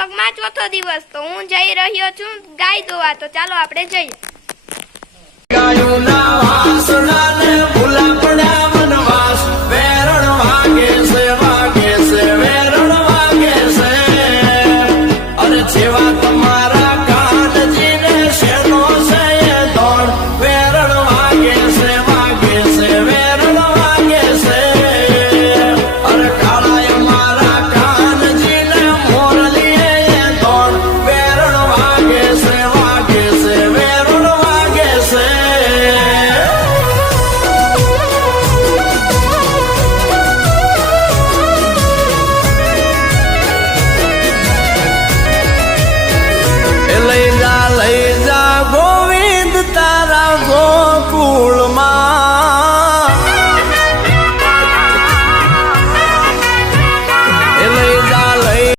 વ્લોગમાં ચોથો દિવસ તો હું જઈ રહ્યો છું ગાય દોવા તો ચાલો આપણે જઈએ.